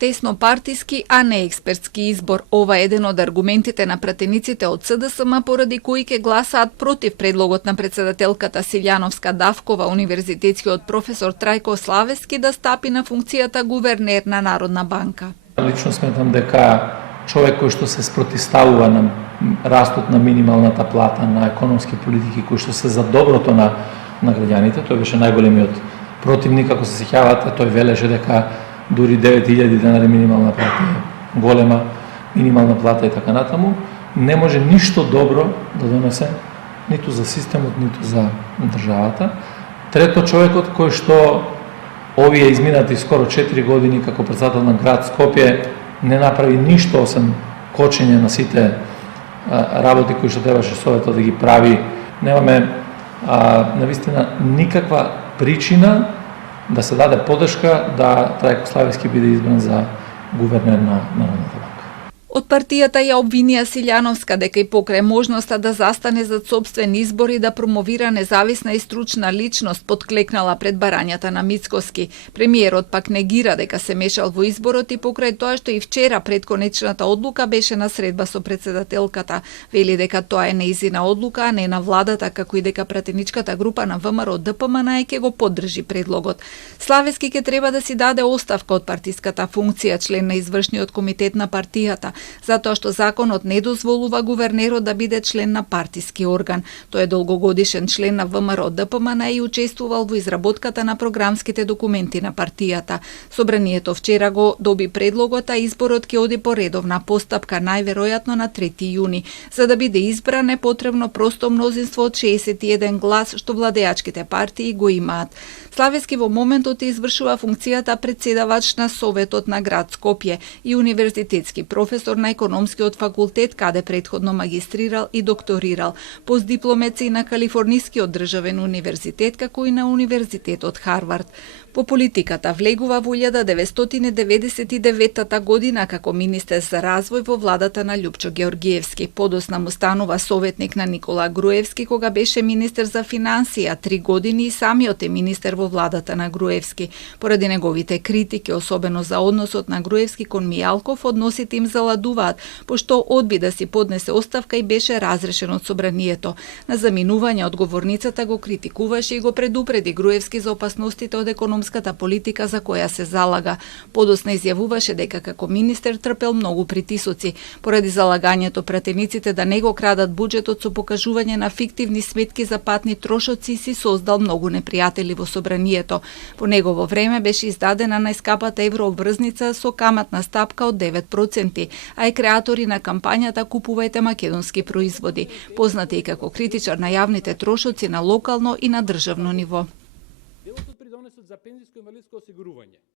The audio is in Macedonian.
Тесно партиски, а не експертски избор. Ова е еден од аргументите на пратениците од СДСМ поради кои ќе гласаат против предлогот на председателката Силјановска Давкова, универзитетскиот професор Трајко Славески да стапи на функцијата гувернер на Народна банка. Лично сметам дека човек кој што се спротивставува на растот на минималната плата, на економски политики кои што се за доброто на граѓаните, тој беше најголемиот противник, ако се сеќавате, тој велеше дека дури 9000 денари минимална плата е голема минимална плата и така натаму, не може ништо добро да донесе ниту за системот, ниту за државата. Трето, човекот кој што овие изминати скоро 4 години како председател на град Скопје не направи ништо освен кочење на сите работи кои што требаше Советот да ги прави. Немаме навистина никаква причина да се даде поддршка да Трајко Славески биде избран за гувернер на Народната банка. Од партијата ја обвинија Силјановска дека и покрај можноста да застане зад сопствен избор и да промовира независна и стручна личност, подклекнала пред барањата на Мицкоски. Премиерот пак негира дека се мешал во изборот и покрај тоа што и вчера пред конечната одлука беше на средба со председателката. Вели дека тоа е нејзина одлука, а не на владата, како и дека пратеничката група на ВМРО ДПМН ќе го поддржи предлогот. Славески ќе треба да си даде оставка од партиската функција, член на извршниот комитет на партијата, затоа што законот не дозволува гувернерот да биде член на партиски орган. Тој е долгогодишен член на ВМРО ДПМН и учествувал во изработката на програмските документи на партијата. Собранието вчера го доби предлогот, а изборот ќе оди по редовна постапка, најверојатно на 3 јуни. За да биде избран е потребно просто мнозинство од 61 глас, што владеачките партии го имаат. Славески во моментот извршува функцијата председавач на Советот на град Скопје и универзитетски професор на економскиот факултет, каде претходно магистрирал и докторирал. Постдипломец и на Калифорнискиот државен универзитет, како и на Универзитетот Харвард. По политиката влегува во 1999 година како министер за развој во владата на Љупчо Георгиевски. Подосна му станува советник на Никола Груевски кога беше министер за финансија 3 години и самиот е министер во владата на Груевски. Поради неговите критики, особено за односот на Груевски кон Мијалков, односите им заладуваат, пошто одби да си поднесе оставка и беше разрешен од собранието. На заминување од говорницата го критикуваше и го предупреди Груевски за опасностите од економската политика за која се залага. Подосна изјавуваше дека како министер трпел многу притисоци. Поради залагањето пратениците да не го крадат буџетот со покажување на фиктивни сметки за патни трошоци си создал многу непријатели во собранието. По негово време беше издадена најскапата еврообврзница со каматна стапка од 9%, а е креатори на кампањата Купувајте македонски производи, познати и како критичар на јавните трошоци на локално и на државно ниво. Делот од придонесот за пензиско и инвалидско осигурување